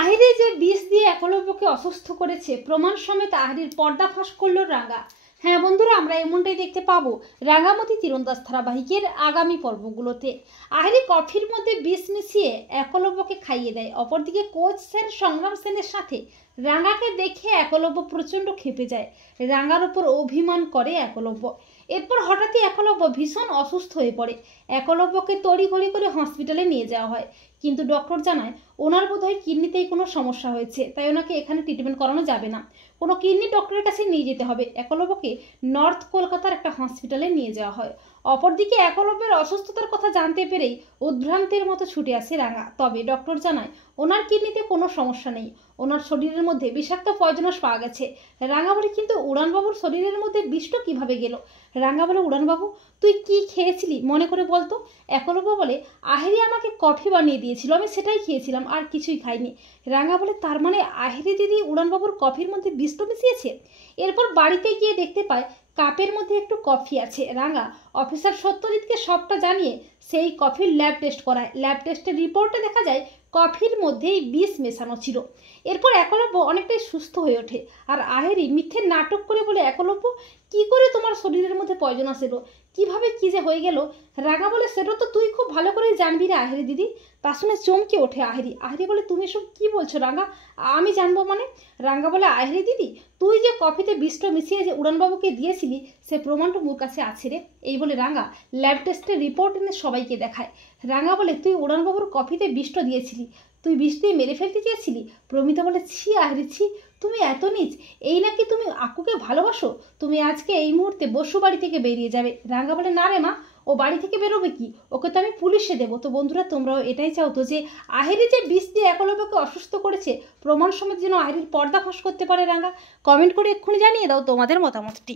আহিরি যে বিষ দিয়ে একলব্যকে অসুস্থ করেছে প্রমাণ সমেত আহিরির পর্দাফাঁস করলো রাঙা। হ্যাঁ বন্ধুরা, আমরা এমনটাই দেখতে পাবো রাঙামতি তীরন্দাজ ধারাবাহিকের আগামী পর্বগুলোতে। আহিরি কফির মধ্যে বিষ মিশিয়ে একলব্যকে খাইয়ে দেয়। অপরদিকে কোচ সেন সংগ্রাম সেনের সাথে রাঙাকে দেখে একলব্য প্রচণ্ড ক্ষেপে যায়। রাঙার ওপর অভিমান করে একলব্য। এরপর হঠাৎই একলব্য ভীষণ অসুস্থ হয়ে পড়ে। একলব্যকে তড়িঘড়ি করে হসপিটালে নিয়ে যাওয়া হয়, কিন্তু ডক্টর জানায় ওনার বোধহয় কিডনিতেই কোনো সমস্যা হয়েছে, তাই ওনাকে এখানে ট্রিটমেন্ট করানো যাবে না, কোনো কিডনি ডক্টরের কাছে নিয়ে যেতে হবে। একলব্যকে নর্থ কলকাতার একটা হসপিটালে নিয়ে যাওয়া হয়। অপরদিকে একলব্যের অসুস্থতার কথা জানতে পেরেই উদ্ভ্রান্তের মতো ছুটে আসে রাঙা। তবে ডক্টর জানায় ওনার কিডনিতে কোনো সমস্যা নেই, ওনার শরীরের মধ্যে বিষাক্ত পয়জনাস পাওয়া গেছে। রাঙা বলে, কিন্তু উড়ানবাবুর শরীরের মধ্যে বিষটা কিভাবে গেল? রাঙা বলে, উড়ানবাবু তুই কি খেয়েছিলি মনে করে বলতো? একলব্য বলে, আহিরি আমাকে কফি বানিয়ে দিয়েছিল, আমি সেটাই খেয়েছিলাম, আর কিছুই খাইনি। রাঙা বলে, তার মানে আহিরি দিদি উড়ানবাবুর কফির মধ্যে বিষটা মিশিয়েছে? এরপর বাড়িতে গিয়ে দেখতে পায় কাপের মধ্যে একটু কফি আছে। রাঙা অফিসার সত্যজিৎকে সবটা জানিয়ে সেই কফির ল্যাব টেস্ট করায়। ল্যাব টেস্টের রিপোর্টে দেখা যায় কফির মধ্যেই বিষ মেশানো ছিল। এরপর একলব্য অনেকটাই সুস্থ হয়ে ওঠে। আর আহিরি মিথ্যে নাটক করে বলে, একলব্য কি করে তোমার শরীরের মধ্যে পয়জনাস এলো, কিভাবে কি যে হয়ে গেল? রাঙা বলে, সেটা তো তুই খুব ভালো করেই জানবি রে আহিরি দিদি। তা শুনে চমকে ওঠে আহিরি। আহিরি বলে, তুমি সব কি বলছো রাঙা, আমি জানবো মানে? রাঙা বলে, আহিরি দিদি তুই যে কফিতে বিষটা মিশিয়ে যে উড়ানবাবুকে দিয়েছিলি সে প্রমাণটা মোর কাছে আছে রে। এই বলে রাঙা ল্যাব টেস্টের রিপোর্ট এনে সবাইকে দেখায়। রাঙা বলে, তুই উড়ানবাবুর কফিতে বিষটা দিয়েছিলি, তুই বিষ দিয়ে মেরে ফেলতে চেয়েছিলি? প্রমিতা বলে, ছি আহিরি ছি, তুমি এত নীচ, এই নাকি তুমি আকুকে ভালোবাসো? তুমি আজকে এই মুহূর্তে বসু বাড়ি থেকে বেরিয়ে যাবে। রাঙা বলে, না রে মা, ও বাড়ি থেকে বেরোবে কি, ওকে তো আমি পুলিশে দেবো। তো বন্ধুরা, তোমরাও এটাই চাও তো যে আহিরি যে বিষ দিয়ে একলব্যকে অসুস্থ করেছে প্রমাণ সমেত যেন আহিরির পর্দাফাঁস করতে পারে রাঙা? কমেন্ট করে এক্ষুনি জানিয়ে দাও তোমাদের মতামতটি।